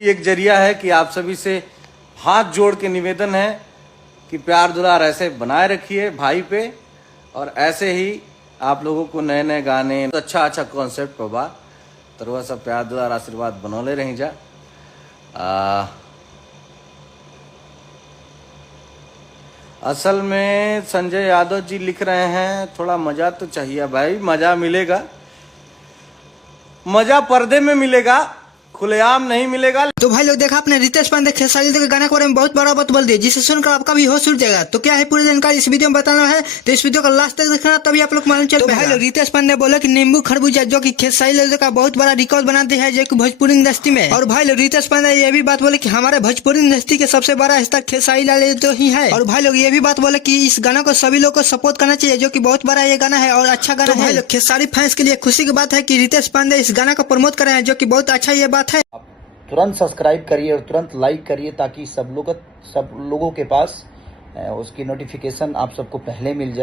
एक जरिया है कि आप सभी से हाथ जोड़ के निवेदन है कि प्यार दुलार ऐसे बनाए रखिए भाई पे, और ऐसे ही आप लोगों को नए नए गाने अच्छा अच्छा कॉन्सेप्ट पर बा तरवा सब प्यार दुलार आशीर्वाद बनौले रही जा। असल में संजय यादव जी लिख रहे हैं थोड़ा मजा तो चाहिए भाई, मजा मिलेगा, मजा पर्दे में मिलेगा, खुलेआम नहीं मिलेगा। तो भाई लोग देखा आपने रितेश पांडे खेसारी के गाने के बारे में बहुत बड़ा बात बोल दिया, जिसे सुनकर आपका भी होश उड़ जाएगा। तो क्या है पूरी जानकारी इस वीडियो में बताना है, तो इस वीडियो का लास्ट तक देखना, तभी आप लोग मालूम चल पाएगा। भाई लोग रितेश पांडे बोले कि नींबू खरबूजा जो कि खेसारी का बहुत बड़ा रिकॉर्ड बनाते हैं जो कि भोजपुरी इंडस्ट्री में। और भाई लोग रितेश पांडे ये भी बात बोले कि हमारे भोजपुरी इंडस्ट्री के सबसे बड़ा हिस्सा खेसारी लाल तो ही है। और भाई लोग ये भी बात बोले कि इस गाना को सभी लोग को सपोर्ट करना चाहिए, जो कि बहुत बड़ा ये गाना है और अच्छा गाना है। भाई लोग खेसारी फैंस के लिए खुशी की बात है कि रितेश पांडे इस गाना को प्रमोट कर रहे हैं, जो कि बहुत अच्छा ये बात है। तुरंत सब्सक्राइब करिए और तुरंत लाइक करिए ताकि सब लोगों के पास उसकी नोटिफिकेशन आप सबको पहले मिल जाए।